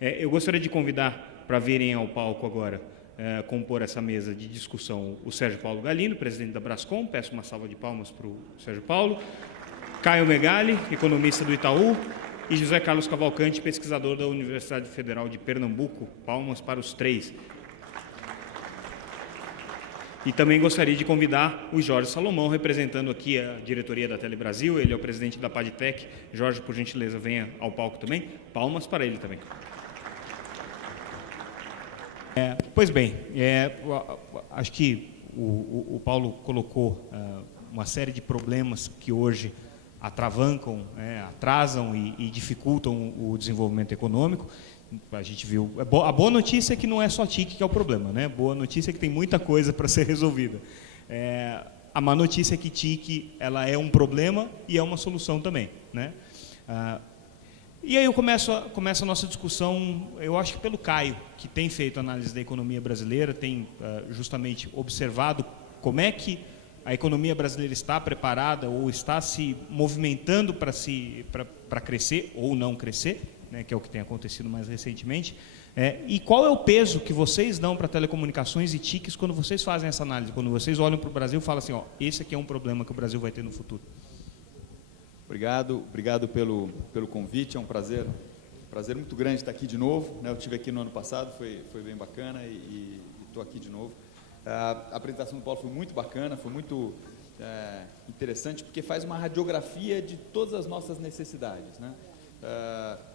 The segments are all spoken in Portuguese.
Eu gostaria de convidar para virem ao palco agora, compor essa mesa de discussão, o Sérgio Paulo Galindo, presidente da Brascom. Peço uma salva de palmas para o Sérgio Paulo. Caio Megali, economista do Itaú. E José Carlos Cavalcante, pesquisador da Universidade Federal de Pernambuco. Palmas para os três. E também gostaria de convidar o Jorge Salomão, representando aqui a diretoria da Telebrasil. Ele é o presidente da Padtech. Jorge, por gentileza, venha ao palco também. Palmas para ele também. Pois bem, acho que o Paulo colocou uma série de problemas que hoje atravancam, atrasam e dificultam o desenvolvimento econômico. A gente viu. A boa notícia é que não é só TIC que é o problema, né? Boa notícia é que tem muita coisa para ser resolvida. A má notícia é que TIC ela é um problema e é uma solução também, né? E aí eu começo a nossa discussão, eu acho que pelo Caio, que tem feito análise da economia brasileira, tem justamente observado como é que a economia brasileira está preparada ou está se movimentando para crescer ou não crescer, né, que é o que tem acontecido mais recentemente. E qual é o peso que vocês dão para telecomunicações e TICs quando vocês fazem essa análise, quando vocês olham para o Brasil e falam assim, esse aqui é um problema que o Brasil vai ter no futuro? Obrigado pelo convite, é um prazer muito grande estar aqui de novo, né? Eu estive aqui no ano passado, foi bem bacana e estou aqui de novo. A apresentação do Paulo foi muito bacana, foi muito interessante, porque faz uma radiografia de todas as nossas necessidades, né?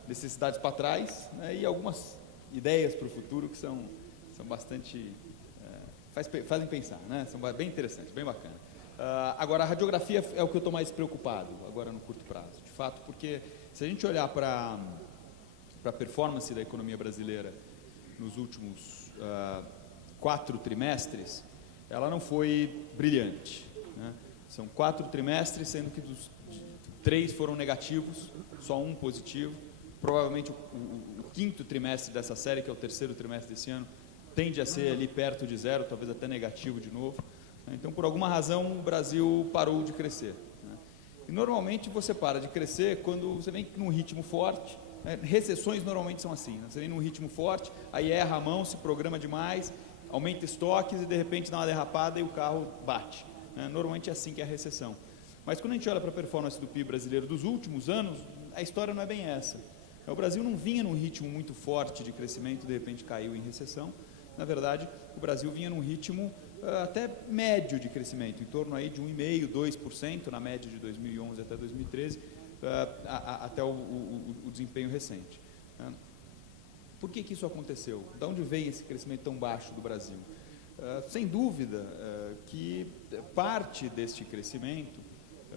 Necessidades para trás, né? E algumas ideias para o futuro que são bastante, fazem pensar, né? São bem interessantes, bem bacana. Agora, a radiografia é o que eu estou mais preocupado agora no curto prazo, de fato, porque se a gente olhar para a performance da economia brasileira nos últimos 4 trimestres, ela não foi brilhante, né? São 4 trimestres, sendo que dos 3 foram negativos, só um positivo. Provavelmente o 5º trimestre dessa série, que é o 3º trimestre desse ano, tende a ser ali perto de 0, talvez até negativo de novo. Então, por alguma razão, o Brasil parou de crescer, né? E normalmente você para de crescer quando você vem num ritmo forte, né? Recessões normalmente são assim, né? Você vem num ritmo forte, aí erra a mão, se programa demais, aumenta estoques e de repente dá uma derrapada e o carro bate, né? Normalmente é assim que é a recessão. Mas quando a gente olha para a performance do PIB brasileiro dos últimos anos, a história não é bem essa. O Brasil não vinha num ritmo muito forte de crescimento, de repente caiu em recessão. Na verdade, o Brasil vinha num ritmo até médio de crescimento, em torno aí de 1,5%, 2% na média de 2011 até 2013, até o desempenho recente. Por que isso aconteceu? De onde veio esse crescimento tão baixo do Brasil? Sem dúvida que parte deste crescimento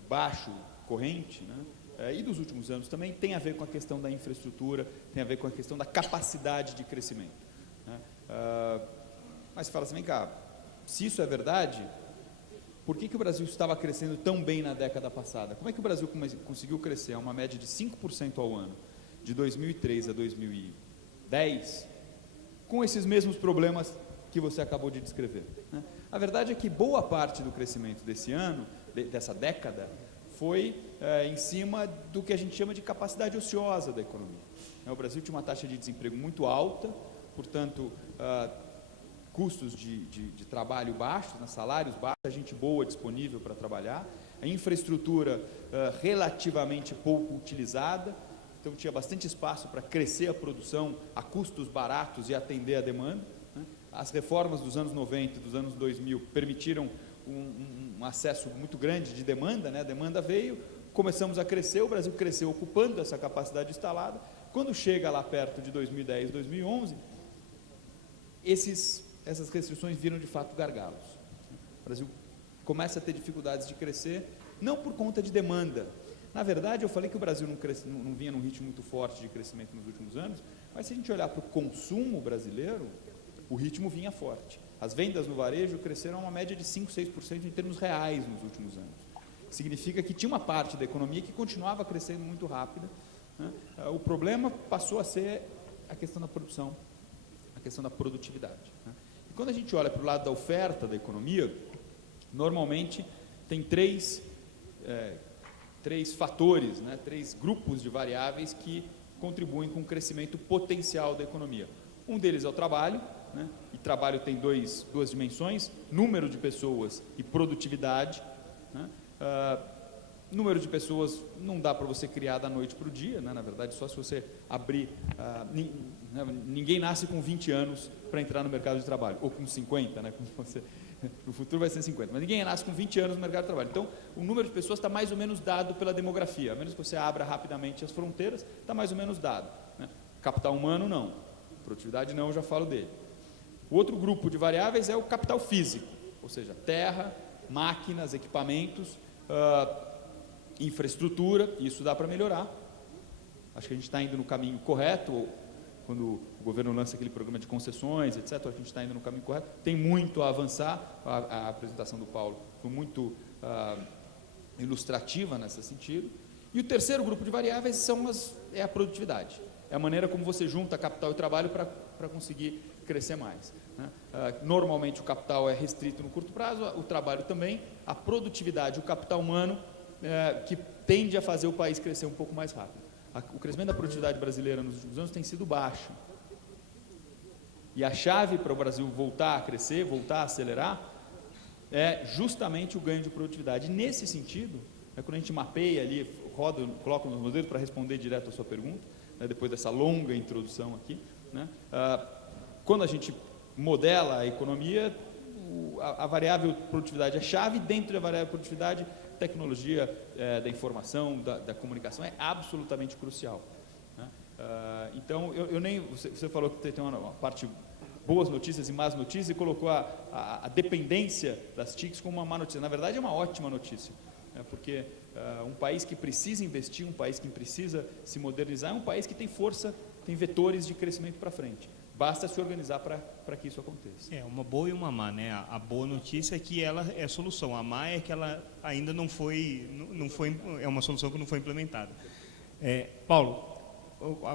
baixo, corrente, né, e dos últimos anos também tem a ver com a questão da infraestrutura, tem a ver com a questão da capacidade de crescimento, né? Mas você fala assim, vem cá, se isso é verdade, por que o Brasil estava crescendo tão bem na década passada? Como é que o Brasil conseguiu crescer a uma média de 5% ao ano, de 2003 a 2010, com esses mesmos problemas que você acabou de descrever, né? A verdade é que boa parte do crescimento desse ano, dessa década, foi em cima do que a gente chama de capacidade ociosa da economia. O Brasil tinha uma taxa de desemprego muito alta, portanto, custos de trabalho baixos, né, salários baixos, gente boa disponível para trabalhar, a infraestrutura relativamente pouco utilizada, então tinha bastante espaço para crescer a produção a custos baratos e atender a demanda, né? As reformas dos anos 90 e dos anos 2000 permitiram um acesso muito grande de demanda, né? A demanda veio, começamos a crescer, o Brasil cresceu ocupando essa capacidade instalada. Quando chega lá perto de 2010, 2011, essas restrições viram de fato gargalos. O Brasil começa a ter dificuldades de crescer, não por conta de demanda. Na verdade, eu falei que o Brasil não vinha num ritmo muito forte de crescimento nos últimos anos, mas se a gente olhar para o consumo brasileiro, o ritmo vinha forte. As vendas no varejo cresceram a uma média de 5%, 6% em termos reais nos últimos anos. Significa que tinha uma parte da economia que continuava crescendo muito rápida, né? O problema passou a ser a questão da produção, a questão da produtividade, né? E quando a gente olha para o lado da oferta da economia, normalmente tem três fatores, né? 3 grupos de variáveis que contribuem com o crescimento potencial da economia. Um deles é o trabalho, né? E trabalho tem duas dimensões, número de pessoas e produtividade, né? Número de pessoas não dá para você criar da noite para o dia, né? Na verdade, só se você abrir... ninguém nasce com 20 anos para entrar no mercado de trabalho, ou com 50, né? No futuro vai ser 50, mas ninguém nasce com 20 anos no mercado de trabalho. Então, o número de pessoas está mais ou menos dado pela demografia, a menos que você abra rapidamente as fronteiras, está mais ou menos dado, né? Capital humano, não. Produtividade, não, eu já falo dele. O outro grupo de variáveis é o capital físico, ou seja, terra, máquinas, equipamentos, infraestrutura, isso dá para melhorar. Acho que a gente está indo no caminho correto. Quando o governo lança aquele programa de concessões, etc., a gente está indo no caminho correto. Tem muito a avançar. A apresentação do Paulo foi muito ilustrativa nesse sentido. E o terceiro grupo de variáveis é a produtividade. É a maneira como você junta capital e trabalho para conseguir crescer mais, né? Normalmente o capital é restrito no curto prazo, o trabalho também, a produtividade, o capital humano, que tende a fazer o país crescer um pouco mais rápido. O crescimento da produtividade brasileira nos últimos anos tem sido baixo. E a chave para o Brasil voltar a crescer, voltar a acelerar, é justamente o ganho de produtividade. E nesse sentido, quando a gente mapeia ali, coloco nos modelos para responder direto a sua pergunta, né, depois dessa longa introdução aqui, né, quando a gente modela a economia, a variável produtividade é chave, dentro da variável produtividade, tecnologia da informação, da comunicação é absolutamente crucial, né? Então, você falou que tem uma parte boas notícias e más notícias e colocou a dependência das TICs como uma má notícia. Na verdade, é uma ótima notícia, né? Porque um país que precisa investir, um país que precisa se modernizar, é um país que tem força, tem vetores de crescimento para frente. Basta se organizar para que isso aconteça. É uma boa e uma má, né? A boa notícia é que ela é solução. A má é que ela ainda não foi, é uma solução que não foi implementada. Paulo,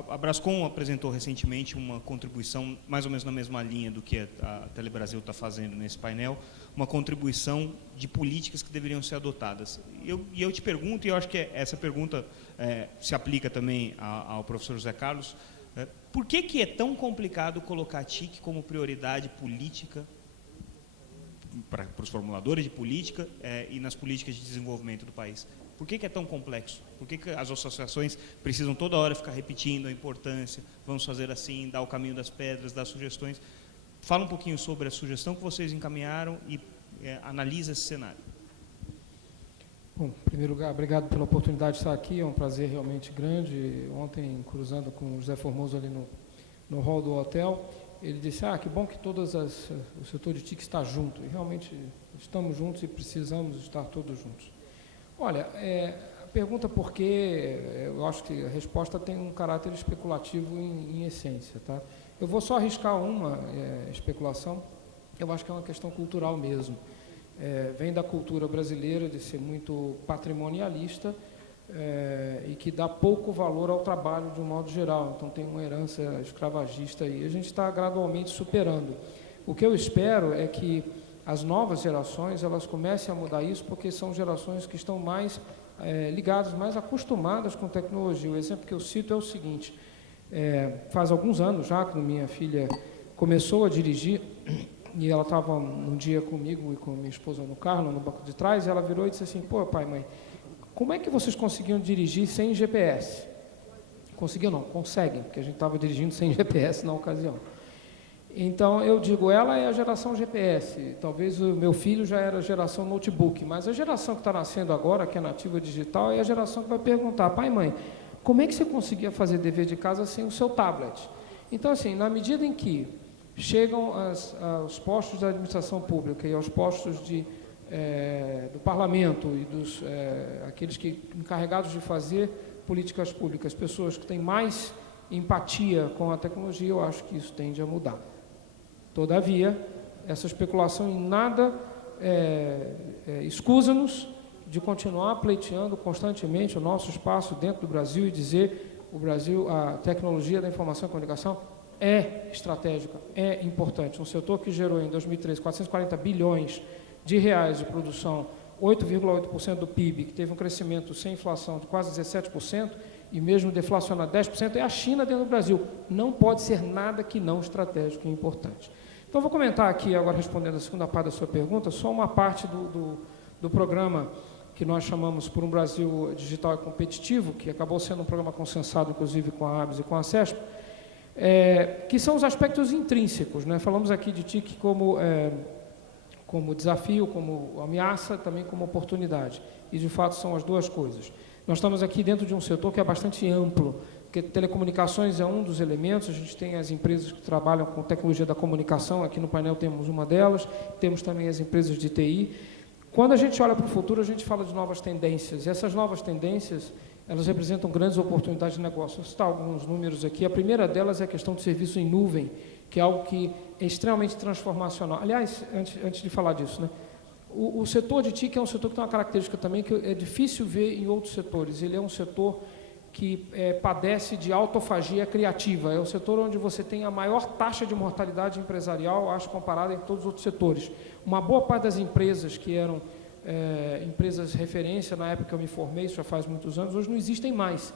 a Brascom apresentou recentemente uma contribuição mais ou menos na mesma linha do que a Telebrasil está fazendo nesse painel, uma contribuição de políticas que deveriam ser adotadas. E eu te pergunto, e eu acho que essa pergunta se aplica também ao professor José Carlos, por que é tão complicado colocar a TIC como prioridade política para os formuladores de política e nas políticas de desenvolvimento do país? Por que é tão complexo? Por que as associações precisam toda hora ficar repetindo a importância, vamos fazer assim, dar o caminho das pedras, dar sugestões? Fala um pouquinho sobre a sugestão que vocês encaminharam e analisa esse cenário. Bom, em primeiro lugar, obrigado pela oportunidade de estar aqui, é um prazer realmente grande. Ontem, cruzando com o José Formoso ali no hall do hotel, ele disse, que bom que o setor de TIC está junto, e realmente estamos juntos e precisamos estar todos juntos. Olha, a pergunta por quê, eu acho que a resposta tem um caráter especulativo em essência, tá? Eu vou só arriscar uma especulação, eu acho que é uma questão cultural mesmo. Vem da cultura brasileira de ser muito patrimonialista e que dá pouco valor ao trabalho de um modo geral. Então, tem uma herança escravagista aí. A gente está gradualmente superando. O que eu espero é que as novas gerações elas comecem a mudar isso, porque são gerações que estão mais ligadas, mais acostumadas com tecnologia. O exemplo que eu cito é o seguinte, faz alguns anos já, quando minha filha começou a dirigir, e ela estava um dia comigo e com minha esposa no carro, no banco de trás, e ela virou e disse assim, pô, pai, mãe, como é que vocês conseguiam dirigir sem GPS? Conseguiam não, conseguem, porque a gente estava dirigindo sem GPS na ocasião. Então, eu digo, ela é a geração GPS, talvez o meu filho já era a geração notebook, mas a geração que está nascendo agora, que é nativa digital, é a geração que vai perguntar, pai, mãe, como é que você conseguia fazer dever de casa sem o seu tablet? Então, assim, na medida em que chegam aos postos da administração pública e aos postos do parlamento e aqueles encarregados de fazer políticas públicas, pessoas que têm mais empatia com a tecnologia, eu acho que isso tende a mudar. Todavia, essa especulação em nada escusa-nos de continuar pleiteando constantemente o nosso espaço dentro do Brasil e dizer o Brasil, a tecnologia da informação e comunicação é estratégica, é importante. Um setor que gerou em 2013 440 bilhões de reais de produção, 8,8% do PIB, que teve um crescimento sem inflação de quase 17%, e mesmo deflacionar 10%, é a China dentro do Brasil. Não pode ser nada que não estratégico e importante. Então, eu vou comentar aqui, agora respondendo a segunda parte da sua pergunta, só uma parte do programa que nós chamamos Por um Brasil Digital e Competitivo, que acabou sendo um programa consensado, inclusive, com a ABS e com a CESP, que são os aspectos intrínsecos, né? Falamos aqui de TIC como desafio, como ameaça, também como oportunidade. E, de fato, são as duas coisas. Nós estamos aqui dentro de um setor que é bastante amplo, porque telecomunicações é um dos elementos, a gente tem as empresas que trabalham com tecnologia da comunicação, aqui no painel temos uma delas, temos também as empresas de TI. Quando a gente olha para o futuro, a gente fala de novas tendências, e essas novas tendências, elas representam grandes oportunidades de negócio. Vou citar alguns números aqui. A primeira delas é a questão de serviço em nuvem, que é algo que é extremamente transformacional. Aliás, antes de falar disso, né? O setor de TIC é um setor que tem uma característica também que é difícil ver em outros setores. Ele é um setor que padece de autofagia criativa. É o setor onde você tem a maior taxa de mortalidade empresarial, acho, comparada em todos os outros setores. Uma boa parte das empresas que eram empresas referência, na época que eu me formei, isso já faz muitos anos, hoje não existem mais.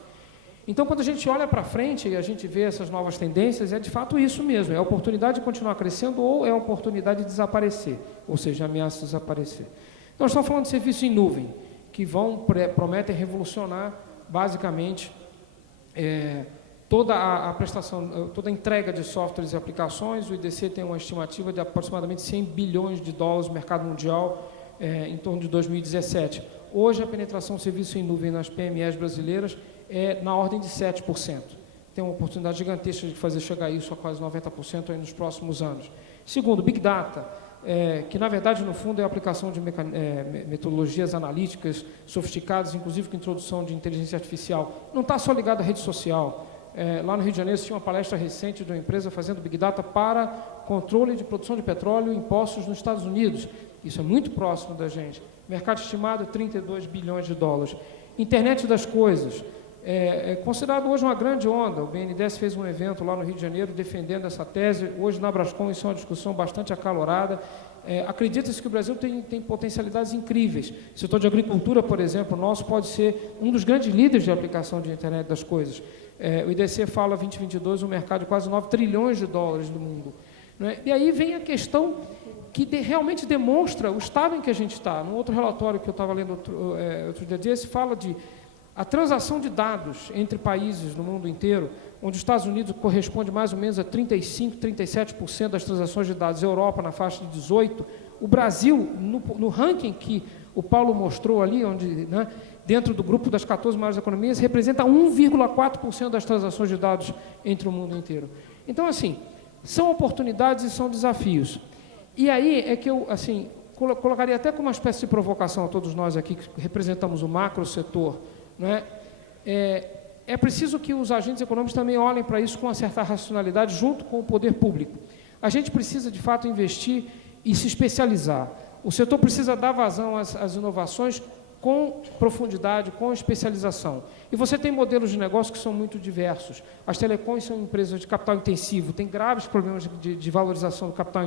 Então, quando a gente olha para frente e a gente vê essas novas tendências, é de fato isso mesmo, é a oportunidade de continuar crescendo ou é a oportunidade de desaparecer, ou seja, ameaça de desaparecer. Então, nós estamos falando de serviço em nuvem, que prometem revolucionar, basicamente, toda a prestação, toda a entrega de softwares e aplicações. O IDC tem uma estimativa de aproximadamente 100 bilhões de dólares no mercado mundial em torno de 2017. Hoje, a penetração de serviço em nuvem nas PMEs brasileiras é na ordem de 7%. Tem uma oportunidade gigantesca de fazer chegar isso a quase 90% aí nos próximos anos. Segundo, Big Data, que na verdade, no fundo, é a aplicação de metodologias analíticas sofisticadas, inclusive com introdução de inteligência artificial. Não está só ligado à rede social. Lá no Rio de Janeiro, tinha uma palestra recente de uma empresa fazendo Big Data para controle de produção de petróleo e impostos nos Estados Unidos. Isso é muito próximo da gente. Mercado estimado, 32 bilhões de dólares. Internet das coisas. É considerado hoje uma grande onda. O BNDES fez um evento lá no Rio de Janeiro defendendo essa tese. Hoje, na Brascom, isso é uma discussão bastante acalorada. Acredita-se que o Brasil tem potencialidades incríveis. O setor de agricultura, por exemplo, nosso pode ser um dos grandes líderes de aplicação de internet das coisas. O IDC fala, 2022, um mercado de quase 9 trilhões de dólares no mundo. Né? E aí vem a questão que realmente demonstra o estado em que a gente está. Num outro relatório que eu estava lendo outro dia desse, fala de a transação de dados entre países no mundo inteiro, onde os Estados Unidos corresponde mais ou menos a 35%, 37% das transações de dados, a Europa na faixa de 18%, o Brasil, no ranking que o Paulo mostrou ali, onde, né, dentro do grupo das 14 maiores economias, representa 1,4% das transações de dados entre o mundo inteiro. Então, assim, são oportunidades e são desafios. E aí é que eu, assim, colocaria até como uma espécie de provocação a todos nós aqui, que representamos o macro setor, né? É preciso que os agentes econômicos também olhem para isso com uma certa racionalidade, junto com o poder público. A gente precisa, de fato, investir e se especializar. O setor precisa dar vazão às inovações com profundidade, com especialização. E você tem modelos de negócio que são muito diversos. As telecoms são empresas de capital intensivo, tem graves problemas de valorização do capital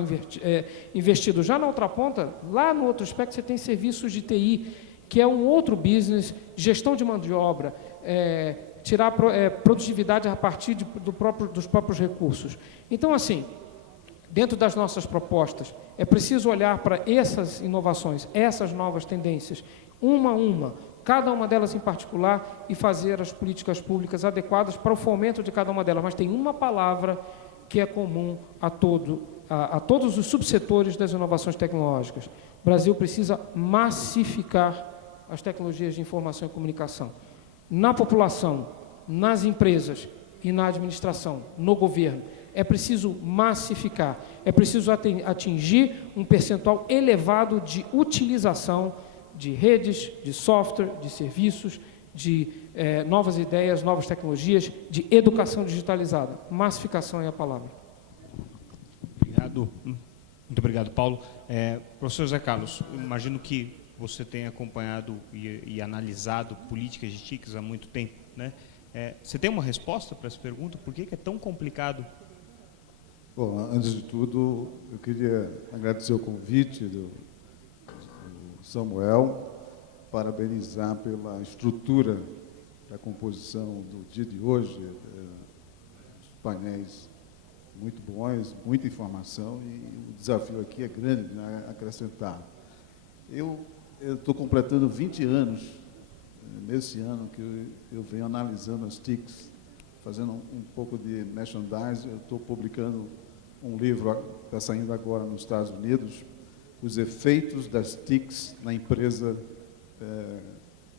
investido. Já na outra ponta, lá no outro aspecto, você tem serviços de TI, que é um outro business, gestão de mão de obra, tirar produtividade a partir dos próprios recursos. Então, assim, dentro das nossas propostas, é preciso olhar para essas inovações, essas novas tendências, uma a uma, cada uma delas em particular, e fazer as políticas públicas adequadas para o fomento de cada uma delas. Mas tem uma palavra que é comum a todos os subsetores das inovações tecnológicas. O Brasil precisa massificar as tecnologias de informação e comunicação na população, nas empresas e na administração, no governo. É preciso massificar, é preciso atingir um percentual elevado de utilização de redes, de software, de serviços, de novas ideias, novas tecnologias, de educação digitalizada. Massificação é a palavra. Obrigado. Muito obrigado, Paulo. Professor José Carlos, imagino que você tem acompanhado e analisado políticas de TICs há muito tempo, né? Você tem uma resposta para essa pergunta? Por que é tão complicado? Bom, antes de tudo, eu queria agradecer o convite do Samuel, parabenizar pela estrutura para a composição do dia de hoje, os painéis muito bons, muita informação, e o desafio aqui é grande, né, acrescentar. Eu estou completando 20 anos, nesse ano, que eu venho analisando as TICs, fazendo um pouco de merchandising. Eu estou publicando um livro, está saindo agora nos Estados Unidos, Os Efeitos das TICs na Empresa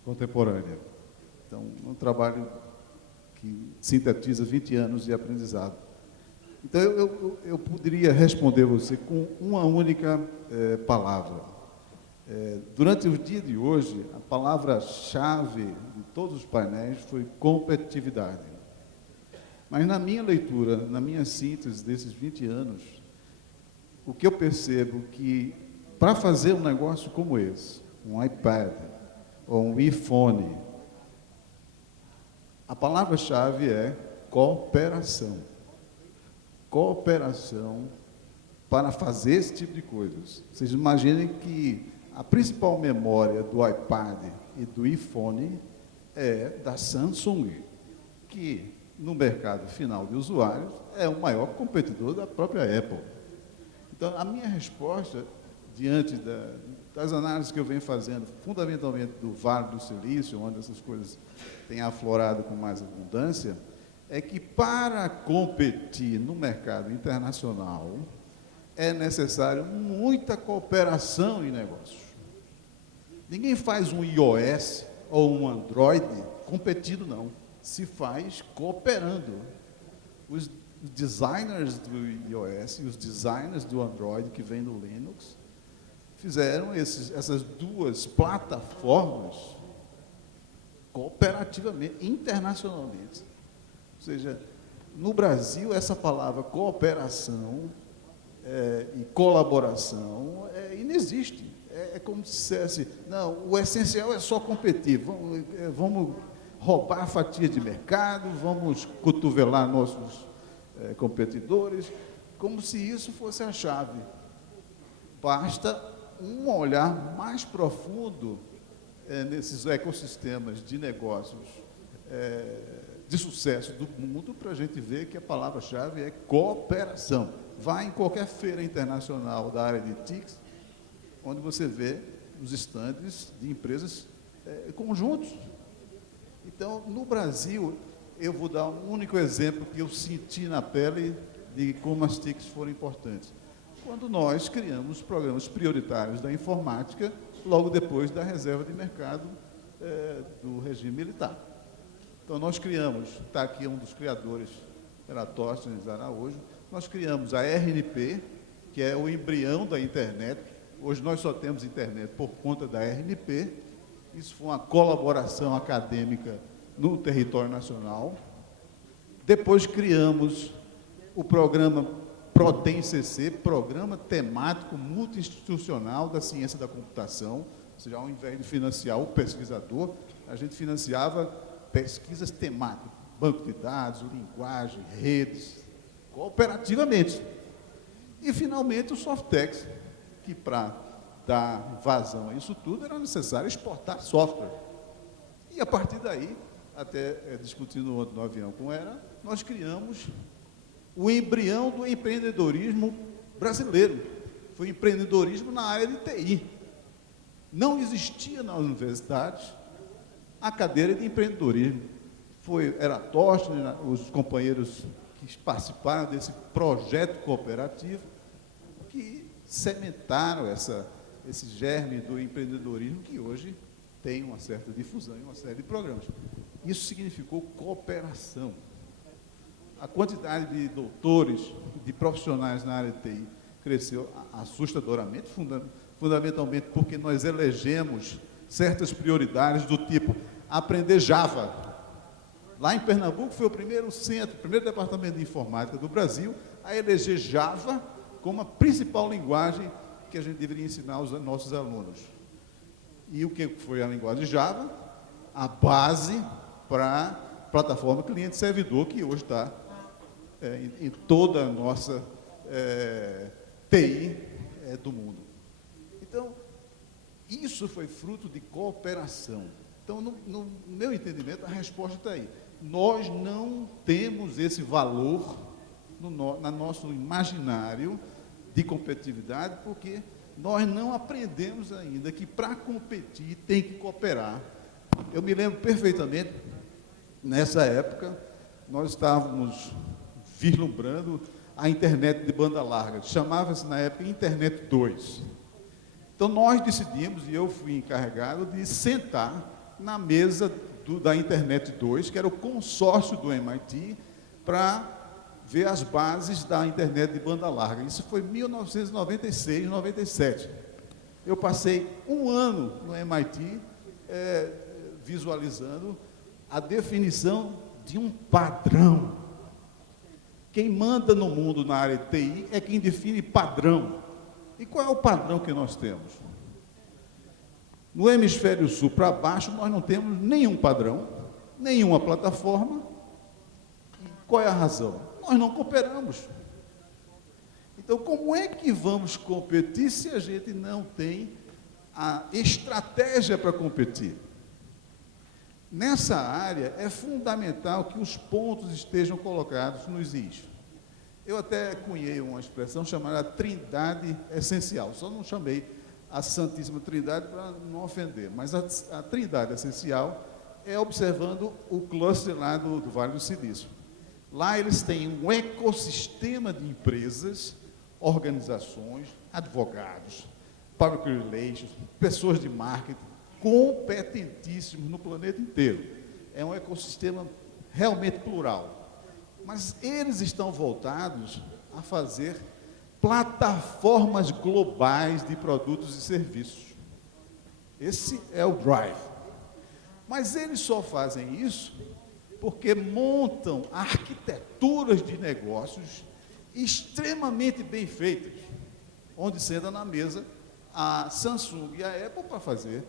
Contemporânea. Então, um trabalho que sintetiza 20 anos de aprendizado. Então, eu poderia responder você com uma única palavra. Durante o dia de hoje, a palavra-chave de todos os painéis foi competitividade. Mas na minha leitura, na minha síntese desses 20 anos, o que eu percebo que, para fazer um negócio como esse, um iPad ou um iPhone, a palavra-chave é cooperação. Cooperação para fazer esse tipo de coisas. Vocês imaginem que a principal memória do iPad e do iPhone é da Samsung, que no mercado final de usuários é o maior competidor da própria Apple. Então, a minha resposta, diante das análises que eu venho fazendo, fundamentalmente do Vale do Silício, onde essas coisas têm aflorado com mais abundância, é que para competir no mercado internacional é necessário muita cooperação em negócios. Ninguém faz um iOS ou um Android competindo, não. Se faz cooperando. Os designers do iOS e os designers do Android, que vêm do Linux, fizeram essas duas plataformas cooperativamente, internacionalmente. Ou seja, no Brasil, essa palavra cooperação e colaboração inexiste. É como se dissesse, não, o essencial é só competir, vamos roubar fatia de mercado, vamos cotovelar nossos competidores, como se isso fosse a chave. Basta um olhar mais profundo nesses ecossistemas de negócios de sucesso do mundo para a gente ver que a palavra-chave é cooperação. Vá em qualquer feira internacional da área de TICs, onde você vê os estandes de empresas conjuntos. Então, no Brasil, eu vou dar um único exemplo que eu senti na pele de como as TICs foram importantes. Quando nós criamos programas prioritários da informática, logo depois da reserva de mercado do regime militar. Então, nós criamos, está aqui um dos criadores, Eratóstenes Araújo, nós criamos a RNP, que é o embrião da internet. Hoje nós só temos internet por conta da RNP. Isso foi uma colaboração acadêmica no território nacional. Depois criamos o programa PROTEM-CC, Programa Temático Multi-Institucional da Ciência da Computação. Ou seja, ao invés de financiar o pesquisador, a gente financiava pesquisas temáticas, banco de dados, linguagem, redes, cooperativamente. E, finalmente, o Softex, que para dar vazão a isso tudo, era necessário exportar software. E, a partir daí, até discutindo ontem no avião com ela, nós criamos o embrião do empreendedorismo brasileiro. Foi empreendedorismo na área de TI. Não existia nas universidades a cadeira de empreendedorismo. Foi Eratóstenes, os companheiros que participaram desse projeto cooperativo, que cementaram esse germe do empreendedorismo que hoje tem uma certa difusão em uma série de programas. Isso significou cooperação. A quantidade de doutores, de profissionais na área de TI cresceu assustadoramente, fundamentalmente porque nós elegemos certas prioridades do tipo aprender Java. Lá em Pernambuco foi o primeiro centro, o primeiro departamento de informática do Brasil a eleger Java como a principal linguagem que a gente deveria ensinar aos nossos alunos. E o que foi a linguagem Java? A base para a plataforma cliente-servidor, que hoje está em toda a nossa TI do mundo. Então, isso foi fruto de cooperação. Então, no meu entendimento, a resposta está aí. Nós não temos esse valor no nosso imaginário de competitividade, porque nós não aprendemos ainda que para competir tem que cooperar. Eu me lembro perfeitamente, nessa época, nós estávamos vislumbrando a internet de banda larga, chamava-se na época Internet 2. Então nós decidimos, e eu fui encarregado de sentar na mesa da Internet 2, que era o consórcio do MIT, para ver as bases da internet de banda larga. Isso foi em 1996, 97. Eu passei um ano no MIT visualizando a definição de um padrão. Quem manda no mundo na área de TI é quem define padrão. E qual é o padrão que nós temos? No hemisfério sul para baixo, nós não temos nenhum padrão, nenhuma plataforma. E qual é a razão? Nós não cooperamos. Então, como é que vamos competir se a gente não tem a estratégia para competir? Nessa área, é fundamental que os pontos estejam colocados nos is. Eu até cunhei uma expressão chamada trindade essencial. Só não chamei a Santíssima Trindade para não ofender, mas a trindade essencial é observando o cluster lá do Vale do Silício. Lá eles têm um ecossistema de empresas, organizações, advogados, public relations, pessoas de marketing, competentíssimos no planeta inteiro. É um ecossistema realmente plural. Mas eles estão voltados a fazer plataformas globais de produtos e serviços. Esse é o drive. Mas eles só fazem isso porque montam arquiteturas de negócios extremamente bem feitas, onde senta na mesa a Samsung e a Apple para fazer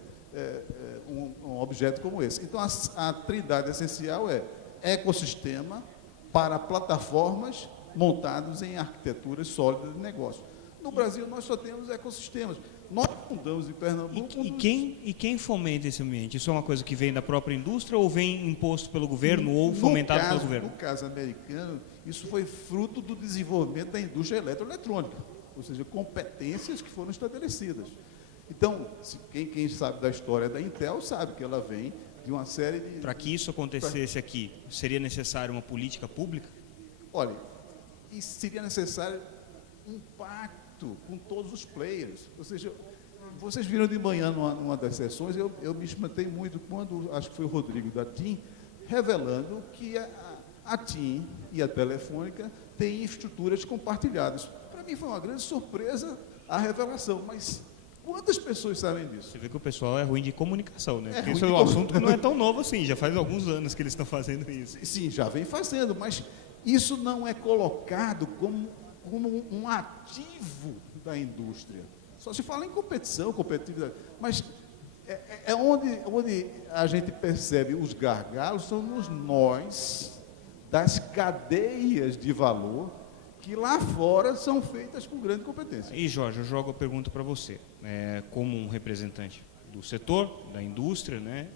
um objeto como esse. Então, a trindade essencial é ecossistema para plataformas montadas em arquiteturas sólidas de negócio. No Brasil, nós só temos ecossistemas. Nós fundamos em Pernambuco... E quem fomenta esse ambiente? Isso é uma coisa que vem da própria indústria ou vem imposto pelo governo ou fomentado pelo governo? No caso americano, isso foi fruto do desenvolvimento da indústria eletroeletrônica, ou seja, competências que foram estabelecidas. Então, quem sabe da história da Intel sabe que ela vem de uma série de... Para que isso acontecesse aqui, seria necessário uma política pública? Olha, e seria necessário um pacto com todos os players. Ou seja, vocês viram de manhã numa das sessões, eu me espantei muito quando, acho que foi o Rodrigo da TIM, revelando que a TIM e a Telefônica têm estruturas compartilhadas. Para mim foi uma grande surpresa a revelação, mas quantas pessoas sabem disso? Você vê que o pessoal é ruim de comunicação, né? Porque ruim isso é de um assunto que não é tão novo assim, já faz alguns anos que eles estão fazendo isso. Sim, já vem fazendo, mas isso não é colocado como um ativo da indústria. Só se fala em competição, competitividade, mas onde a gente percebe os gargalos são nos nós das cadeias de valor que lá fora são feitas com grande competência. E Jorge, eu jogo a pergunta para você, como um representante do setor, da indústria, né?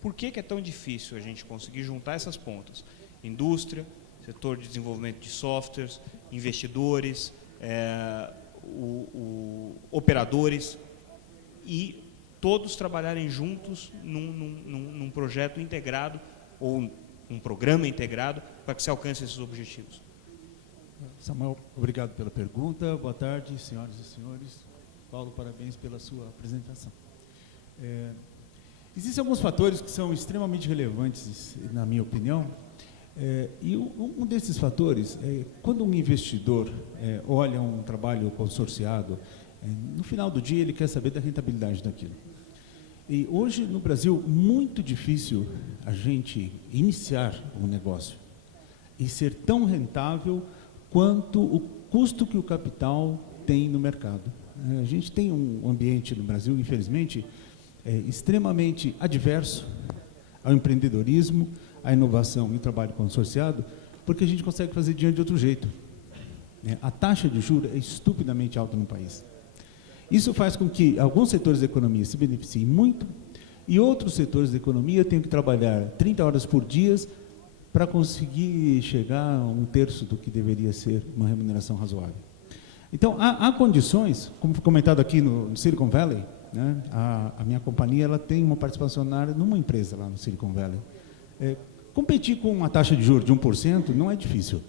Por que é tão difícil a gente conseguir juntar essas pontas? Indústria, setor de desenvolvimento de softwares, investidores, operadores, e todos trabalharem juntos num projeto integrado ou um programa integrado para que se alcance esses objetivos. Samuel, obrigado pela pergunta. Boa tarde, senhoras e senhores. Paulo, parabéns pela sua apresentação. Existem alguns fatores que são extremamente relevantes, na minha opinião, e um desses fatores é quando um investidor olha um trabalho consorciado, no final do dia ele quer saber da rentabilidade daquilo. E hoje no Brasil muito difícil a gente iniciar um negócio e ser tão rentável quanto o custo que o capital tem no mercado. A gente tem um ambiente no Brasil, infelizmente, extremamente adverso ao empreendedorismo, à inovação e ao trabalho consorciado, porque a gente consegue fazer dinheiro de outro jeito. A taxa de juros é estupidamente alta no país. Isso faz com que alguns setores da economia se beneficiem muito E outros setores da economia têm que trabalhar 30 horas por dia para conseguir chegar a 1/3 do que deveria ser uma remuneração razoável. Então, há condições, como foi comentado aqui no Silicon Valley, né? A minha companhia ela tem uma participação acionária numa empresa lá no Silicon Valley. Competir com uma taxa de juros de 1% não é difícil.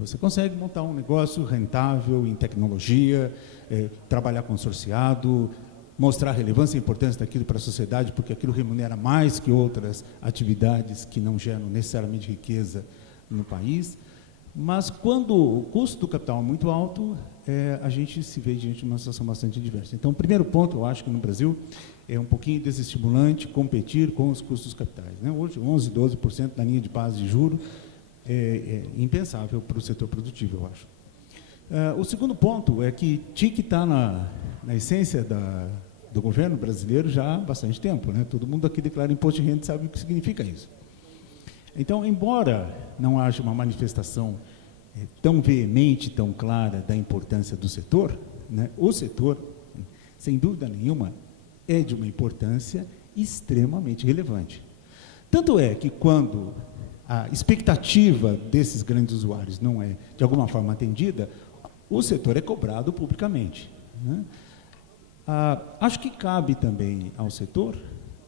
Você consegue montar um negócio rentável em tecnologia, trabalhar consorciado, mostrar a relevância e a importância daquilo para a sociedade, porque aquilo remunera mais que outras atividades que não geram necessariamente riqueza no país. Mas quando o custo do capital é muito alto, a gente se vê diante de uma situação bastante diversa. Então, o primeiro ponto, eu acho que no Brasil, é um pouquinho desestimulante competir com os custos capitais, né? Hoje, 11%, 12% na linha de base de juros é impensável para o setor produtivo, eu acho. O segundo ponto é que TIC está na essência do governo brasileiro já há bastante tempo, né? Todo mundo aqui declara imposto de renda e sabe o que significa isso. Então, embora não haja uma manifestação tão veemente, tão clara da importância do setor, né, o setor, sem dúvida nenhuma, é de uma importância extremamente relevante. Tanto é que quando a expectativa desses grandes usuários não é, de alguma forma, atendida, o setor é cobrado publicamente, né? Acho que cabe também ao setor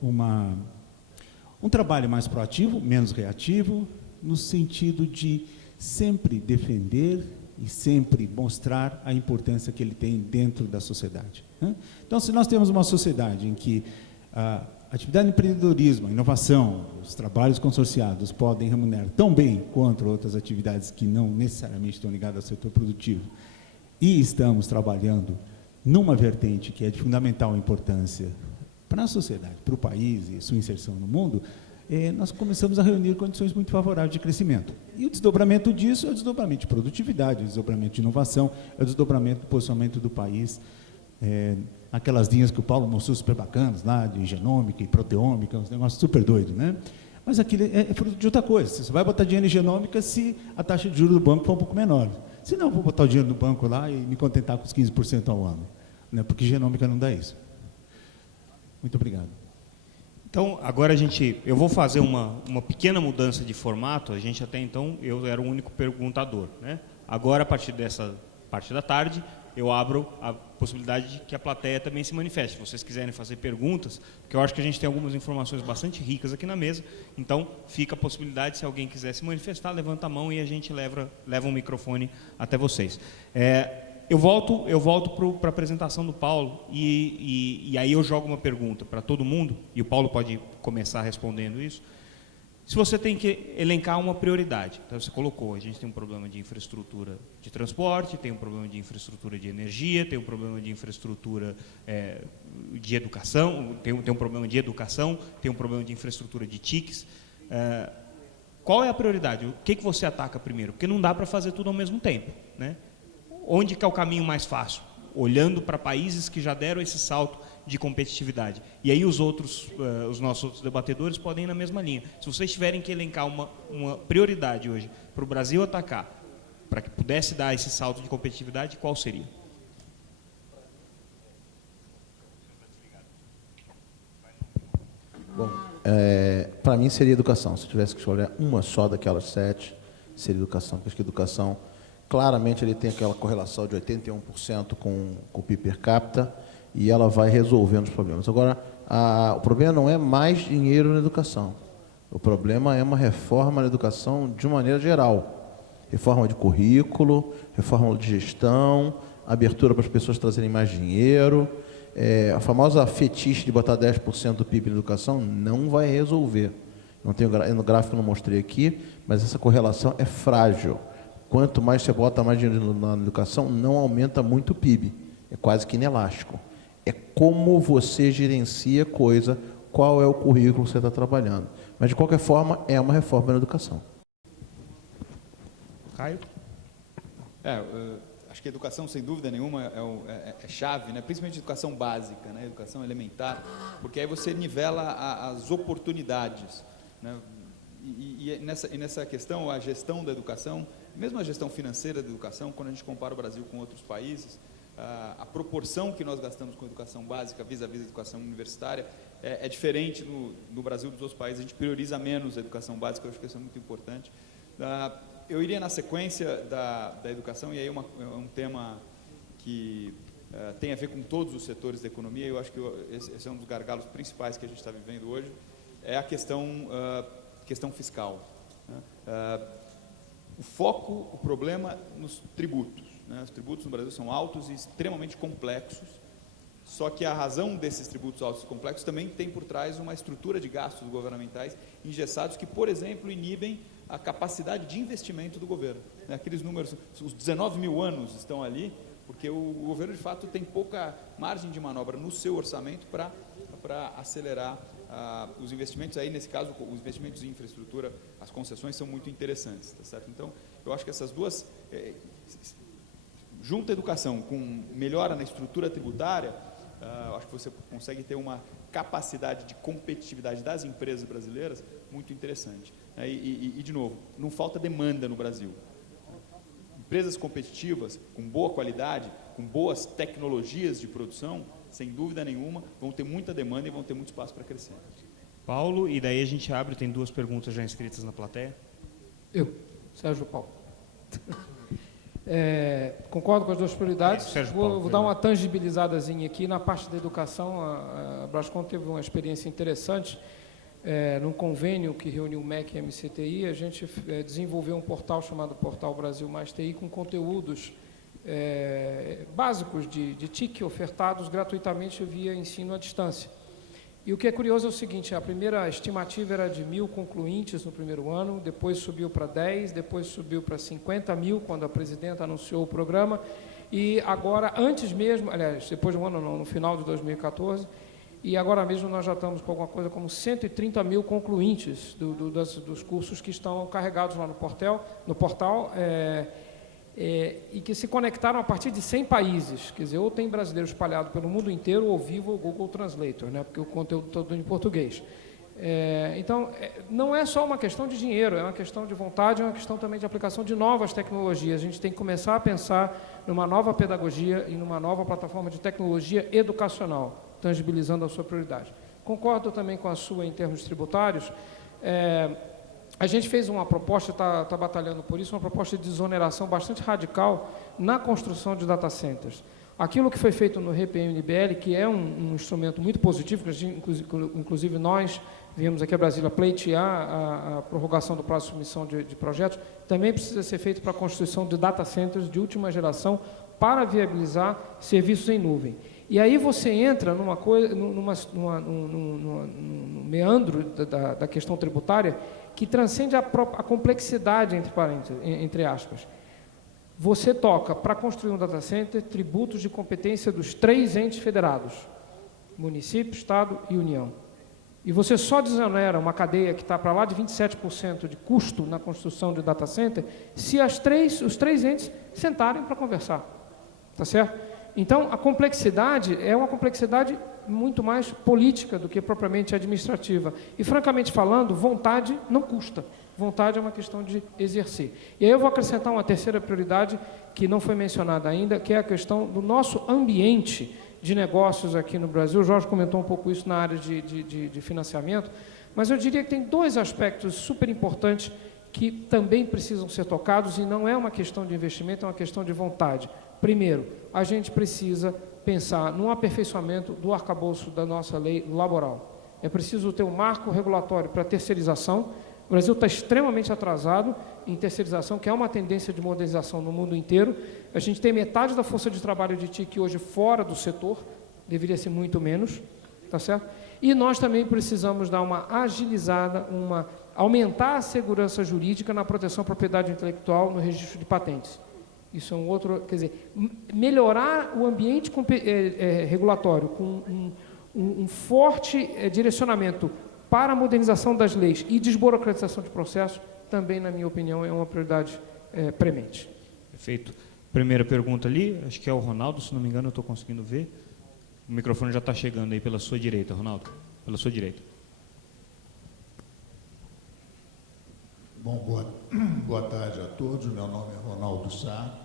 um trabalho mais proativo, menos reativo, no sentido de sempre defender e sempre mostrar a importância que ele tem dentro da sociedade, né? Então, se nós temos uma sociedade em que a atividade de empreendedorismo, a inovação, os trabalhos consorciados podem remunerar tão bem quanto outras atividades que não necessariamente estão ligadas ao setor produtivo, e estamos trabalhando numa vertente que é de fundamental importância para a sociedade, para o país e sua inserção no mundo, nós começamos a reunir condições muito favoráveis de crescimento. E o desdobramento disso é o desdobramento de produtividade, é o desdobramento de inovação, é o desdobramento do posicionamento do país, aquelas linhas que o Paulo mostrou super bacanas, lá de genômica e proteômica, uns negócios super doidos, né? Mas aquilo é fruto de outra coisa. Você só vai botar dinheiro em genômica se a taxa de juros do banco for um pouco menor. Se não, eu vou botar o dinheiro no banco lá e me contentar com os 15% ao ano, né? Porque genômica não dá isso. Muito obrigado. Então, agora eu vou fazer uma pequena mudança de formato. A gente até então, eu era o único perguntador, né? Agora, a partir dessa parte da tarde, eu abro a possibilidade de que a plateia também se manifeste. Se vocês quiserem fazer perguntas, porque eu acho que a gente tem algumas informações bastante ricas aqui na mesa, então fica a possibilidade, se alguém quiser se manifestar, levanta a mão e a gente leva um microfone até vocês. Eu volto para a apresentação do Paulo e aí eu jogo uma pergunta para todo mundo, e o Paulo pode começar respondendo isso. Se você tem que elencar uma prioridade, então você colocou, a gente tem um problema de infraestrutura de transporte, tem um problema de infraestrutura de energia, tem um problema de infraestrutura de educação, tem um problema de educação, tem um problema de infraestrutura de TICs. Qual é a prioridade? O que você ataca primeiro? Porque não dá para fazer tudo ao mesmo tempo, né? Onde que é o caminho mais fácil? Olhando para países que já deram esse salto de competitividade. E aí os nossos outros debatedores podem ir na mesma linha. Se vocês tiverem que elencar uma prioridade hoje para o Brasil atacar, para que pudesse dar esse salto de competitividade, qual seria? Bom, para mim seria educação. Se eu tivesse que escolher uma só daquelas 7, seria educação. Porque acho que educação, claramente, ele tem aquela correlação de 81% com o PIB per capita, e ela vai resolvendo os problemas. Agora, o problema não é mais dinheiro na educação. O problema é uma reforma na educação de uma maneira geral. Reforma de currículo, reforma de gestão, abertura para as pessoas trazerem mais dinheiro. A famosa fetiche de botar 10% do PIB na educação não vai resolver. No gráfico não mostrei aqui, mas essa correlação é frágil. Quanto mais você bota mais dinheiro na educação, não aumenta muito o PIB. É quase que inelástico. É como você gerencia coisa, qual é o currículo que você está trabalhando. Mas, de qualquer forma, é uma reforma na educação. Caio? Acho que a educação, sem dúvida nenhuma, é chave, né? Principalmente a educação básica, né? Educação elementar, porque aí você nivela as oportunidades, né? E nessa questão, a gestão da educação, mesmo a gestão financeira da educação, quando a gente compara o Brasil com outros países, a proporção que nós gastamos com educação básica vis-à-vis a educação universitária é diferente no Brasil dos outros países, a gente prioriza menos a educação básica, eu acho que isso é muito importante. Eu iria na sequência da educação, e aí é um tema que tem a ver com todos os setores da economia, eu acho que esse é um dos gargalos principais que a gente está vivendo hoje, é a questão fiscal. O foco, o problema nos tributos. Os tributos no Brasil são altos e extremamente complexos, só que a razão desses tributos altos e complexos também tem por trás uma estrutura de gastos governamentais engessados que, por exemplo, inibem a capacidade de investimento do governo. Aqueles números, os 19 mil anos estão ali, porque o governo, de fato, tem pouca margem de manobra no seu orçamento para acelerar os investimentos. Aí, nesse caso, os investimentos em infraestrutura, as concessões são muito interessantes, tá certo? Então, eu acho que essas duas, junta a educação com melhora na estrutura tributária, acho que você consegue ter uma capacidade de competitividade das empresas brasileiras muito interessante. De novo, não falta demanda no Brasil. Empresas competitivas, com boa qualidade, com boas tecnologias de produção, sem dúvida nenhuma, vão ter muita demanda e vão ter muito espaço para crescer. Paulo, e daí a gente abre, tem 2 perguntas já inscritas na plateia. Sérgio Paulo. Concordo com as 2 prioridades. Vou dar uma tangibilizadazinha aqui. Na parte da educação, a Brascom teve uma experiência interessante. Num convênio que reuniu o MEC e a MCTI, a gente desenvolveu um portal chamado Portal Brasil Mais TI, com conteúdos básicos de TIC ofertados gratuitamente via ensino à distância. E o que é curioso é o seguinte: a primeira estimativa era de 1.000 concluintes no primeiro ano, depois subiu para 10, depois subiu para 50 mil, quando a presidenta anunciou o programa, e agora, antes mesmo, aliás, depois de um ano não, no final de 2014, e agora mesmo nós já estamos com alguma coisa como 130 mil concluintes dos cursos que estão carregados lá no portal, e que se conectaram a partir de 100 países, quer dizer, ou tem brasileiro espalhado pelo mundo inteiro, ou vivo o Google Translator, porque o conteúdo todo em português. Então, não é só uma questão de dinheiro, é uma questão de vontade, é uma questão também de aplicação de novas tecnologias. A gente tem que começar a pensar numa nova pedagogia e numa nova plataforma de tecnologia educacional, tangibilizando a sua prioridade. Concordo também com a sua em termos tributários. A gente fez uma proposta, está batalhando por isso, uma proposta de desoneração bastante radical na construção de data centers. Aquilo que foi feito no RPM-NBL, que é um instrumento muito positivo, que a gente, inclusive nós viemos aqui a Brasília pleitear a prorrogação do prazo de submissão de projetos, também precisa ser feito para a construção de data centers de última geração para viabilizar serviços em nuvem. E aí você entra num meandro da questão tributária que transcende a complexidade, entre aspas. Você toca, para construir um data center, tributos de competência dos 3 entes federados, município, Estado e União. E você só desonera uma cadeia que está para lá de 27% de custo na construção de data center, se os 3 entes sentarem para conversar. Tá certo? Então, a complexidade é uma complexidade muito mais política do que propriamente administrativa. E, francamente falando, vontade não custa. Vontade é uma questão de exercer. E aí eu vou acrescentar uma terceira prioridade que não foi mencionada ainda, que é a questão do nosso ambiente de negócios aqui no Brasil. O Jorge comentou um pouco isso na área de financiamento, mas eu diria que tem 2 aspectos super importantes que também precisam ser tocados, e não é uma questão de investimento, é uma questão de vontade. Primeiro, a gente precisa pensar no aperfeiçoamento do arcabouço da nossa lei laboral. É preciso ter um marco regulatório para terceirização. O Brasil está extremamente atrasado em terceirização, que é uma tendência de modernização no mundo inteiro. A gente tem metade da força de trabalho de TIC hoje fora do setor, deveria ser muito menos, tá certo? E nós também precisamos dar uma agilizada, aumentar a segurança jurídica na proteção à propriedade intelectual no registro de patentes. Isso é um outro, quer dizer, melhorar o ambiente regulatório com um forte direcionamento para a modernização das leis e desburocratização de processos, também, na minha opinião, é uma prioridade premente. Perfeito. Primeira pergunta ali, acho que é o Ronaldo, se não me engano, eu estou conseguindo ver. O microfone já está chegando aí pela sua direita, Ronaldo, pela sua direita. Bom, boa tarde a todos. Meu nome é Ronaldo Sá.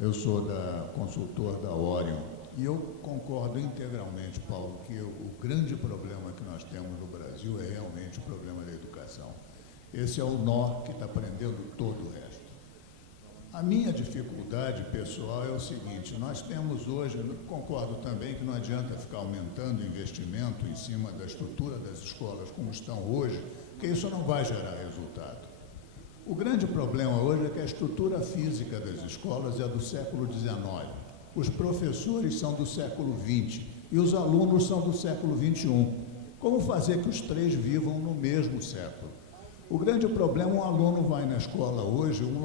Eu sou consultor da Orion E eu concordo integralmente, Paulo, que o grande problema que nós temos no Brasil é realmente o problema da educação. Esse é o nó que está prendendo todo o resto. A minha dificuldade pessoal é o seguinte: nós temos hoje, eu concordo também que não adianta ficar aumentando o investimento em cima da estrutura das escolas como estão hoje, porque isso não vai gerar resultado. O grande problema hoje é que a estrutura física das escolas é do século XIX. Os professores são do século XX e os alunos são do século XXI. Como fazer que os três vivam no mesmo século? O grande problema, um aluno vai na escola hoje, um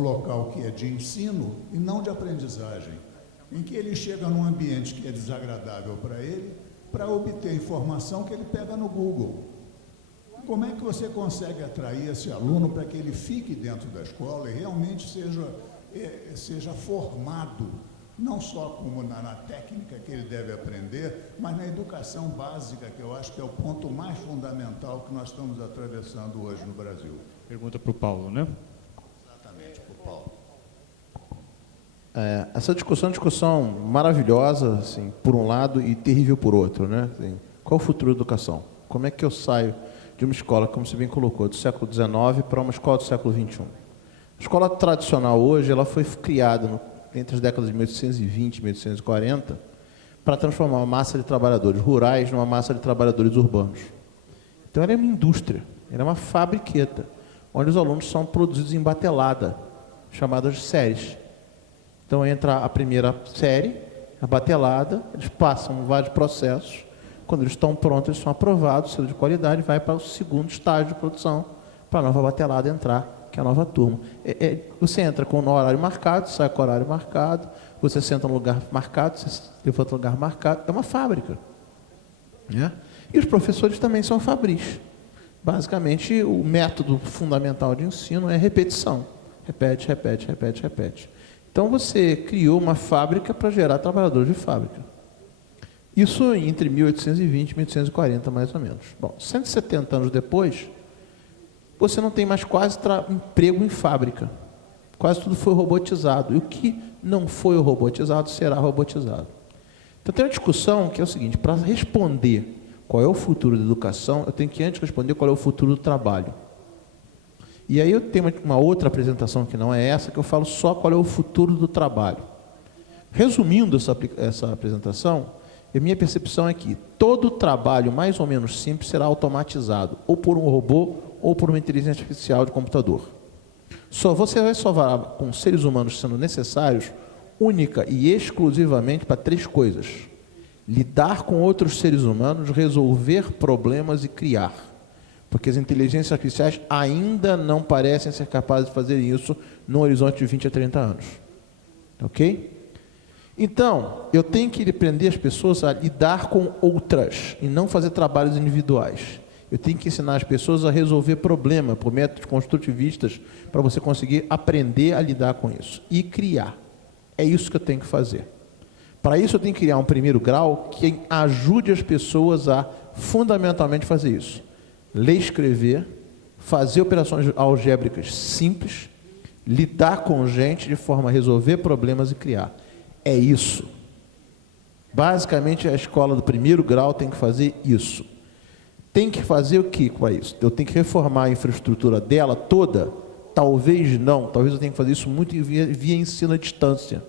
local que é de ensino e não de aprendizagem, em que ele chega num ambiente que é desagradável para ele, para obter informação que ele pega no Google. Como é que você consegue atrair esse aluno para que ele fique dentro da escola e realmente seja formado, não só como na técnica que ele deve aprender, mas na educação básica, que eu acho que é o ponto mais fundamental que nós estamos atravessando hoje no Brasil? Pergunta para o Paulo, né? Exatamente, para o Paulo. Essa discussão é uma discussão maravilhosa, assim, por um lado, e terrível por outro, né? Assim, qual é o futuro da educação? Como é que eu saio de uma escola, como você bem colocou, do século XIX para uma escola do século XXI? A escola tradicional hoje, ela foi criada entre as décadas de 1820 e 1840 para transformar uma massa de trabalhadores rurais numa massa de trabalhadores urbanos. Então, ela é uma indústria, ela é uma fabriqueta, onde os alunos são produzidos em batelada, chamadas de séries. Então, entra a primeira série, a batelada, eles passam vários processos. Quando eles estão prontos, eles são aprovados, selo de qualidade, vai para o segundo estágio de produção, para a nova batelada entrar, que é a nova turma. Você entra com o horário marcado, sai com o horário marcado, você senta no lugar marcado, você levanta no lugar marcado. É uma fábrica, né? E os professores também são fabris. Basicamente, o método fundamental de ensino é repetição. Repete, repete, repete, repete. Então, você criou uma fábrica para gerar trabalhadores de fábrica. Isso entre 1820 e 1840, mais ou menos. Bom, 170 anos depois, você não tem mais quase emprego em fábrica. Quase tudo foi robotizado. E o que não foi robotizado será robotizado. Então, tem uma discussão que é o seguinte: para responder qual é o futuro da educação, eu tenho que antes responder qual é o futuro do trabalho. E aí eu tenho uma outra apresentação que não é essa, que eu falo só qual é o futuro do trabalho. Resumindo essa apresentação, a minha percepção é que todo trabalho mais ou menos simples será automatizado, ou por um robô, ou por uma inteligência artificial de computador. Você vai salvar com seres humanos sendo necessários, única e exclusivamente para três coisas: lidar com outros seres humanos, resolver problemas e criar. Porque as inteligências artificiais ainda não parecem ser capazes de fazer isso no horizonte de 20 a 30 anos. Ok? Então, eu tenho que aprender as pessoas a lidar com outras e não fazer trabalhos individuais. Eu tenho que ensinar as pessoas a resolver problemas por métodos construtivistas para você conseguir aprender a lidar com isso e criar. É isso que eu tenho que fazer. Para isso, eu tenho que criar um primeiro grau que ajude as pessoas a fundamentalmente fazer isso. Ler, escrever, fazer operações algébricas simples, lidar com gente de forma a resolver problemas e criar. É isso. Basicamente, a escola do primeiro grau tem que fazer isso. Tem que fazer o que com isso? Eu tenho que reformar a infraestrutura dela toda? Talvez não. Talvez eu tenha que fazer isso muito via ensino à distância.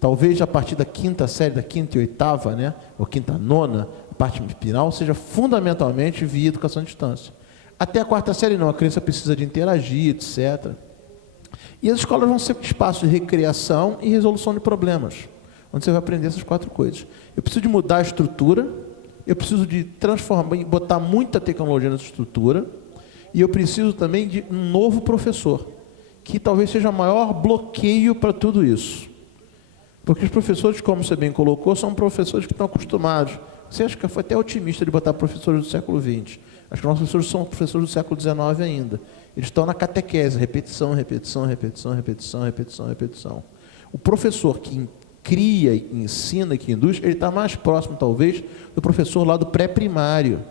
Talvez a partir da quinta série, da quinta e oitava, né, ou quinta nona, a parte final, seja fundamentalmente via educação à distância. Até a quarta série não, a criança precisa de interagir, etc. E as escolas vão ser espaços de recreação e resolução de problemas, onde você vai aprender essas quatro coisas. Eu preciso de mudar a estrutura, eu preciso de transformar, botar muita tecnologia nessa estrutura, e eu preciso também de um novo professor, que talvez seja o maior bloqueio para tudo isso. Porque os professores, como você bem colocou, são professores que estão acostumados. Você acha que foi até otimista de botar professores do século XX. Acho que nossos professores são professores do século XIX ainda. Eles estão na catequese, repetição, repetição, repetição, repetição, repetição, repetição. O professor que cria, ensina, que induz, ele está mais próximo, talvez, do professor lá do pré-primário,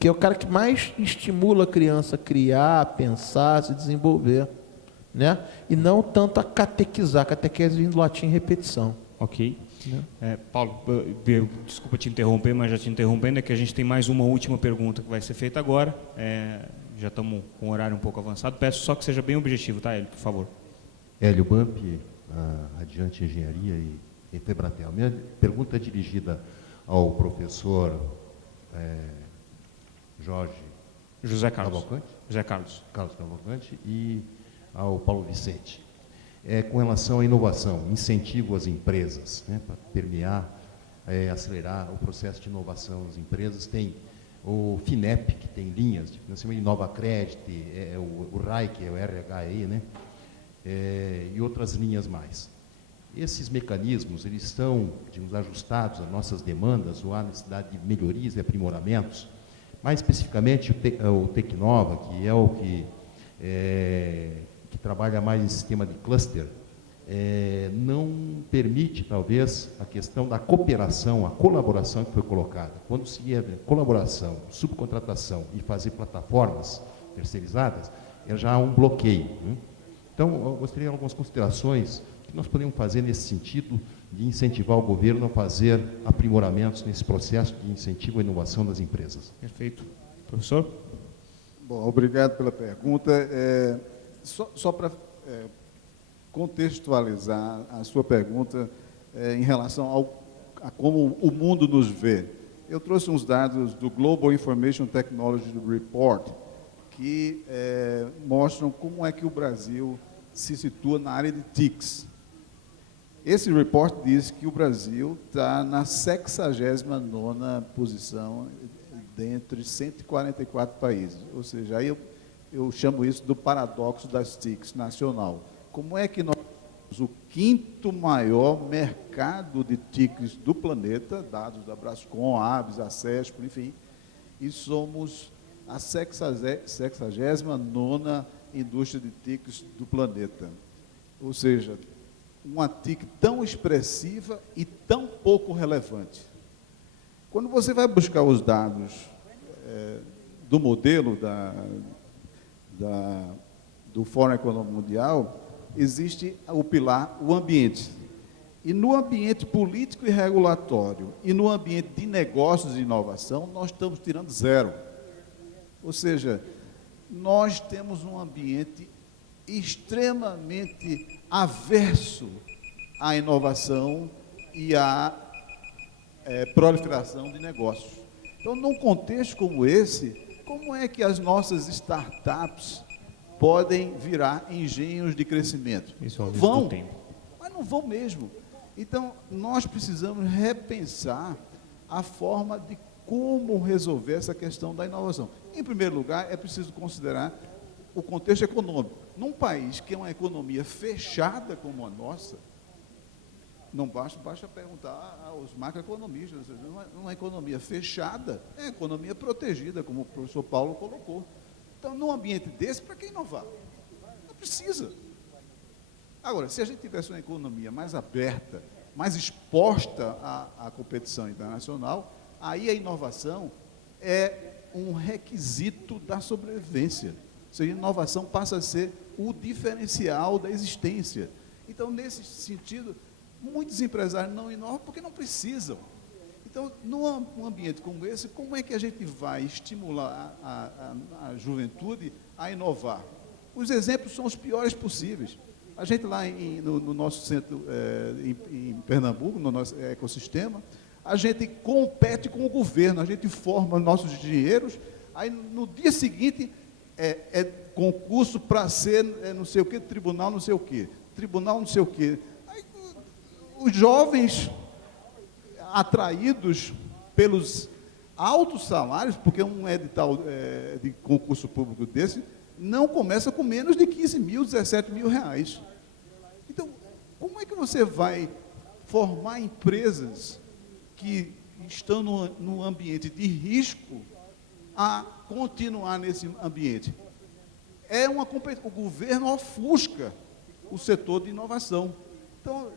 que é o cara que mais estimula a criança a criar, a pensar, a se desenvolver, né? E não tanto a catequizar. Catequese vem do latim repetição. Ok. Paulo, desculpa te interromper, mas já te interrompendo, é que a gente tem mais uma última pergunta que vai ser feita agora. Já estamos com o horário um pouco avançado. Peço só que seja bem objetivo, tá, Hélio, por favor. Hélio Bump, Adiante Engenharia e Febratel. Minha pergunta é dirigida ao professor José Carlos. Cavalcante, José Carlos. Carlos Cavalcante, e ao Paulo Vicente. Com relação à inovação, incentivo às empresas, né, para permear, acelerar o processo de inovação das empresas. Tem o FINEP, que tem linhas de financiamento, Nova Crédito, o RAI, que é o RHI, né, e outras linhas mais. Esses mecanismos, eles estão, digamos, ajustados às nossas demandas, ou há necessidade de melhorias e aprimoramentos? Mais especificamente, o Tecnova, que é o que trabalha mais em sistema de cluster, não permite, talvez, a questão da cooperação, a colaboração que foi colocada. Quando se é colaboração, subcontratação e fazer plataformas terceirizadas, já há um bloqueio, né? Então, eu gostaria de algumas considerações que nós podemos fazer nesse sentido de incentivar o governo a fazer aprimoramentos nesse processo de incentivo à inovação das empresas. Perfeito. Professor? Bom, obrigado pela pergunta. Só para contextualizar a sua pergunta em relação a como o mundo nos vê. Eu trouxe uns dados do Global Information Technology Report que mostram como é que o Brasil se situa na área de TICs. Esse report diz que o Brasil está na 69ª posição dentre 144 países. Ou seja, aí eu chamo isso do paradoxo das TICs nacional. Como é que nós temos o 5º maior mercado de TICs do planeta, dados da Brascom, ABS, ACESP, enfim, e somos a 69ª indústria de TICs do planeta. Ou seja, uma TIC tão expressiva e tão pouco relevante. Quando você vai buscar os dados do modelo do Fórum Econômico Mundial, existe o pilar, o ambiente. E no ambiente político e regulatório, e no ambiente de negócios e inovação, nós estamos tirando 0. Ou seja, nós temos um ambiente extremamente averso à inovação e à proliferação de negócios. Então, num contexto como esse, como é que as nossas startups podem virar engenhos de crescimento? Isso é um vão, do tempo. mas não vão mesmo. Então, nós precisamos repensar a forma de como resolver essa questão da inovação. Em primeiro lugar, é preciso considerar o contexto econômico. Num país que é uma economia fechada como a nossa, não basta perguntar aos macroeconomistas. Uma economia fechada é economia protegida, como o professor Paulo colocou. Então, num ambiente desse, para que inovar? Não precisa. Agora, se a gente tivesse uma economia mais aberta, mais exposta à competição internacional, aí a inovação é um requisito da sobrevivência. Ou seja, a inovação passa a ser o diferencial da existência. Então, nesse sentido, muitos empresários não inovam porque não precisam. Então, num ambiente como esse, como é que a gente vai estimular a juventude a inovar? Os exemplos são os piores possíveis. A gente lá no nosso centro, em Pernambuco, no nosso ecossistema, a gente compete com o governo, a gente forma nossos engenheiros, aí no dia seguinte é concurso para ser não sei o quê, tribunal não sei o quê, tribunal não sei o quê. Aí, os jovens atraídos pelos altos salários, porque um edital de concurso público desse não começa com menos de 15 mil, 17 mil reais. Então, como é que você vai formar empresas que estão no ambiente de risco a continuar nesse ambiente? O governo ofusca o setor de inovação. Então,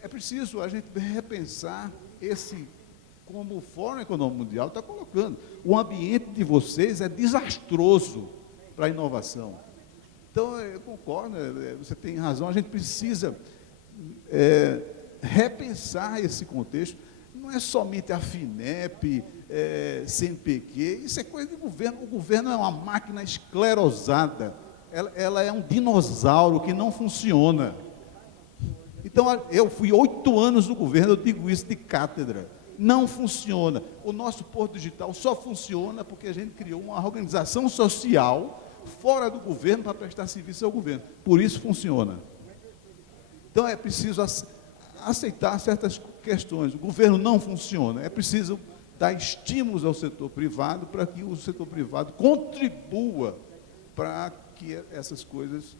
é preciso a gente repensar como o Fórum Econômico Mundial está colocando. O ambiente de vocês é desastroso para a inovação. Então, eu concordo, você tem razão, a gente precisa repensar esse contexto. Não é somente a FINEP, CNPq, isso é coisa de governo. O governo é uma máquina esclerosada, ela é um dinossauro que não funciona. Então, eu fui 8 anos no governo, eu digo isso de cátedra. Não funciona. O nosso Porto Digital só funciona porque a gente criou uma organização social fora do governo para prestar serviço ao governo. Por isso funciona. Então, é preciso aceitar certas questões. O governo não funciona. É preciso dar estímulos ao setor privado para que o setor privado contribua para que essas coisas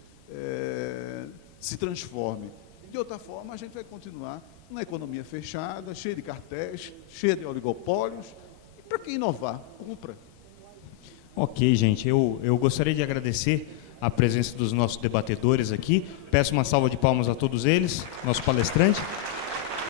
se transformem. De outra forma, a gente vai continuar numa economia fechada, cheia de cartéis, cheia de oligopólios. E para que inovar? Cumpra. Ok, gente. Eu gostaria de agradecer a presença dos nossos debatedores aqui. Peço uma salva de palmas a todos eles, nosso palestrante.